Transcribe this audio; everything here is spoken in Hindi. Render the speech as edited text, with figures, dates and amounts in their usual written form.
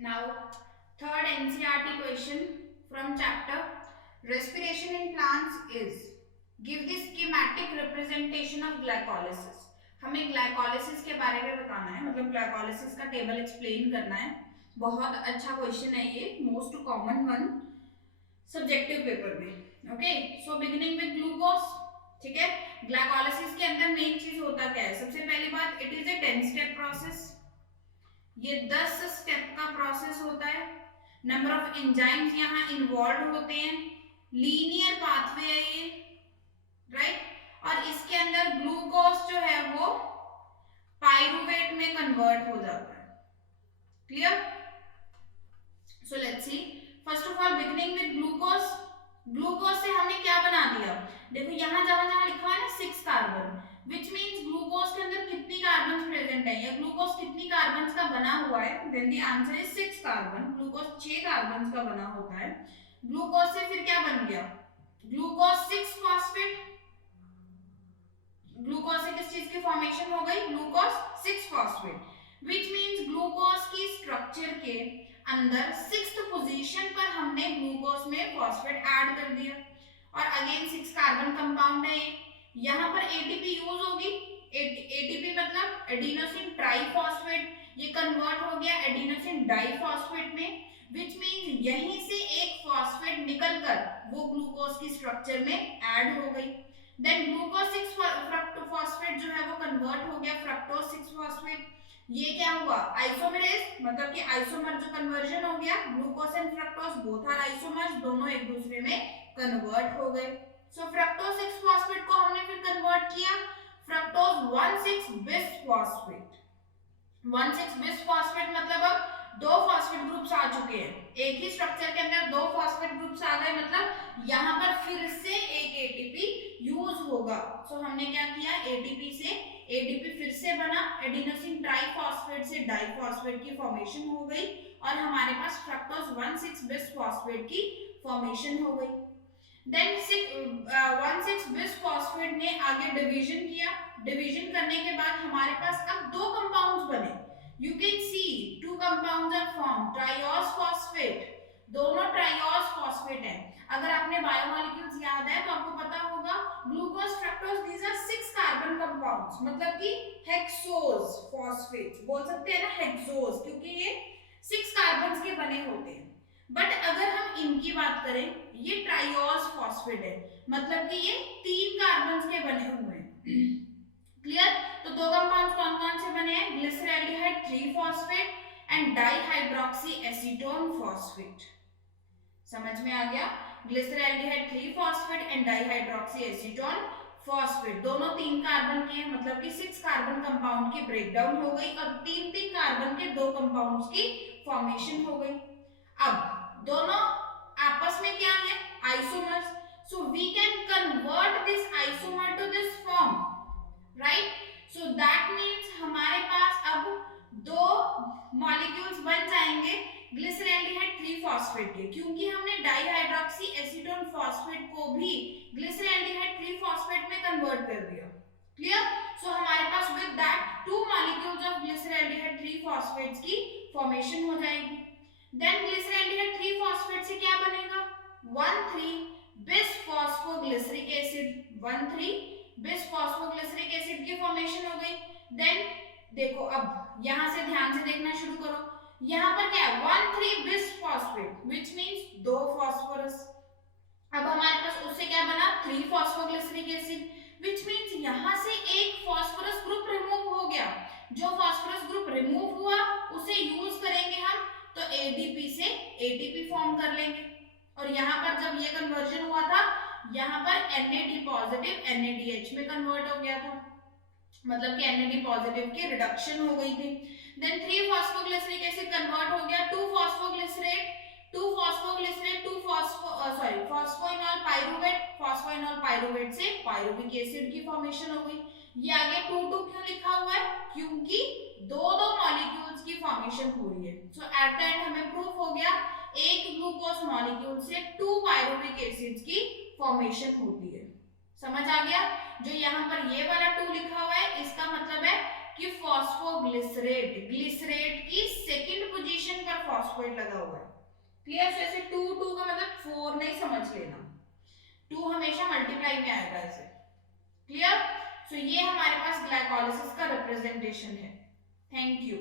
Now, third NCERT question from chapter respiration in plants is give the schematic representation of glycolysis. हमें ग्लाइकोलिसिस के बारे में बताना है, मतलब ग्लाइकोलिसिस का टेबल एक्सप्लेन करना है. बहुत अच्छा क्वेश्चन है ये, most common one subjective paper में. Okay, so beginning with glucose. ठीक है, ग्लाइकोलिसिस के अंदर मेन चीज होता क्या है? सबसे पहली बात, it is a 10 step process. ये 10 स्टेप का प्रोसेस होता है. नंबर ऑफ एंजाइम्स यहाँ इन्वॉल्व होते हैं. लीनियर पाथवे है ये, राइट. और इसके अंदर ग्लूकोज जो है वो पाइरुवेट में कन्वर्ट हो जाता है. Clear? So let's see. First of all beginning with glucose. Glucose से हमने क्या बना दिया? देखो यहाँ जहां जहां लिखा है ना 6 कार्बन, विच मीन्स ग्लूकोज के अंदर कितनी कार्बन प्रेजेंट है या ग्लूकोज कितनी कार्बन का बना हुआ है? Then the answer is 6 carbon. Glucose 6 carbon का बना होता है. ग्लूकोज से फिर क्या बन गया? Glucose 6 phosphate. ग्लूकोज से किस चीज की फॉर्मेशन हो गई? Glucose 6 phosphate. Which means glucose की स्ट्रक्चर के अंदर 6th पोजीशन पर हमने ग्लूकोज में फॉस्फेट ऐड कर दिया. और अगेन 6 कार्बन कंपाउंड है ये. यहाँ पर एटीपी यूज होगी. एटीपी मतलब एडिनोसिन ट्राइफॉस्फेट. ये कन्वर्ट हो गया एडिनोसिन डाइफॉस्फेट में. विच मीन्स यहीं से एक फॉस्फेट निकलकर वो ग्लूकोज की स्ट्रक्चर में ऐड हो गई. देन ग्लूकोज 6 फॉस्फेट जो है वो कन्वर्ट हो गया फ्रक्टोज 6 फॉस्फेट. ये क्या हुआ? आइसोमरेज, मतलब कि आइसोमर जो कन्वर्जन हो गया. Glucose and fructose both are isomers, दोनों एक दूसरे में कन्वर्ट हो गए. सो फ्रक्टोज 6 फॉस्फेट को हमने फिर कन्वर्ट किया fructose 1,6 bis phosphate. 1,6 bis phosphate मतलब अब 2 फॉस्फेट ग्रुप्स आ चुके हैं. एक ही स्ट्रक्चर के अंदर 2 फॉस्फेट ग्रुप्स आ गए, मतलब यहाँ पर फिर से एक एटीपी यूज होगा. सो हमने क्या किया? एटीपी से एटीपी फिर से बना, एडिनोसिन ट्राइफॉस्फेट से डाइफॉस्फेट की फॉर्मेशन हो गई और हमारे पास फ्रक्टोज 1,6 बिस फॉस्फेट की फॉर्मेशन हो गई. देन 1,6 बिस फॉस्फेट ने आगे डिवीजन किया. डिवीजन करने के बाद हमारे पास अब 2 कंपाउंड्स बने. You can see 2 compounds are form. Triose phosphate, दोनों ट्राइओस फॉस्फेट हैं. अगर आपने बायोमोलिक्यूल्स याद है तो आपको पता होगा glucose fructose these are 6 carbon compounds, मतलब कि हेक्सोज फॉस्फेट्स बोल सकते हैं ना, हेक्सोज, क्योंकि ये 6 कार्बन्स के बने होते हैं. बट अगर हम इनकी बात करें, ये ट्राइओस फॉस्फेट है, मतलब कि ये 3 कार्बन्स के बने हुए हैं. क्लियर? तो 2 कंपाउंड्स कौन कौन से बने हैं? ग्लिसरैल्डिहाइड 3 phosphate and dihydroxy acetone phosphate. समझ में आ गया? ग्लिसरैल्डिहाइड 3 phosphate and dihydroxy acetone phosphate, दोनों 3 कार्बन के हैं, मतलब कि 6 कार्बन कंपाउंड की ब्रेकडाउन हो गई और 3-3 कार्बन के 2 कंपाउंड्स की फॉर्मेशन हो गई. अब दोनों आपस में क्या है? Isomers. So we can convert this isomer to this form, right. So that means हमारे पास अब 2 मॉलिक्यूल्स बन जाएंगे ग्लिसरैल्डिहाइड 3 फॉस्फेट के, क्योंकि हमने डाइहाइड्रोक्सी एसीटोन फॉस्फेट को भी ग्लिसरैल्डिहाइड 3 फॉस्फेट में कन्वर्ट कर दिया. क्लियर? सो हमारे पास with that 2 molecules of glyceraldehyde 3 phosphates की फॉर्मेशन हो जाएगी. देन ग्लिसरैल्डिहाइड 3 फॉस्फेट से क्या बनेगा? 1,3 बिस फॉस्फोग्लिसरिक एसिड. 1,3 बिस फॉस्फोग्लिसरिक एसिड की फॉर्मेशन हो गई. देन देखो, अब यहां से ध्यान से देखना शुरू करो. यहाँ पर क्या है? 1,3 bis phosphate, which means 2 phosphorus. अब हमारे पास उससे क्या बना? 3 फॉस्फोग्लिसरिक एसिड, विच मीन्स यहाँ से एक फॉस्फोरस ग्रुप रिमूव हो गया. जो फॉस्फोरस ग्रुप रिमूव हुआ उसे यूज करेंगे हम, तो एडीपी से एटीपी फॉर्म कर लेंगे. और यहाँ पर जब ये कन्वर्जन हुआ था, यहाँ पर NAD पॉजिटिव NADH में कन्वर्ट हो गया था, मतलब कि NAD पॉजिटिव की रिडक्शन हो गई थी. देन 3 फॉस्फोग्लिसरिक एसिड कन्वर्ट हो गया 2 phosphoglycerate, 2 phosphoglycerate 2 phosphoenol pyruvate. Phosphoenol pyruvate से पाइरुविक एसिड की फॉर्मेशन हो गई. ये आगे 2,2 क्यों लिखा हुआ है? क्योंकि 2-2 मॉलिक्यूल्स की फॉर्मेशन हो रही है. सो एट द एंड हमें प्रूफ हो गया एक ग्लूकोज मॉलिक्यूल से 2 पाइरुविक एसिड्स की फॉर्मेशन होती है. समझ आ गया? जो यहाँ पर ये वाला 2 लिखा हुआ है, इसका मतलब है कि फॉस्फोग्लिसरेट, ग्लिसरेट की सेकंड पोजीशन पर फॉस्फेट लगा हुआ है। क्लियर? सो ऐसे 2 2 का मतलब 4 नहीं समझ लेना, 2 हमेशा मल्टीप्लाई में आएगा ऐसे। क्लियर? सो ये हमारे पास ग्लाइकोलाइसिस का रिप्रेजेंटेशन है। Thank you.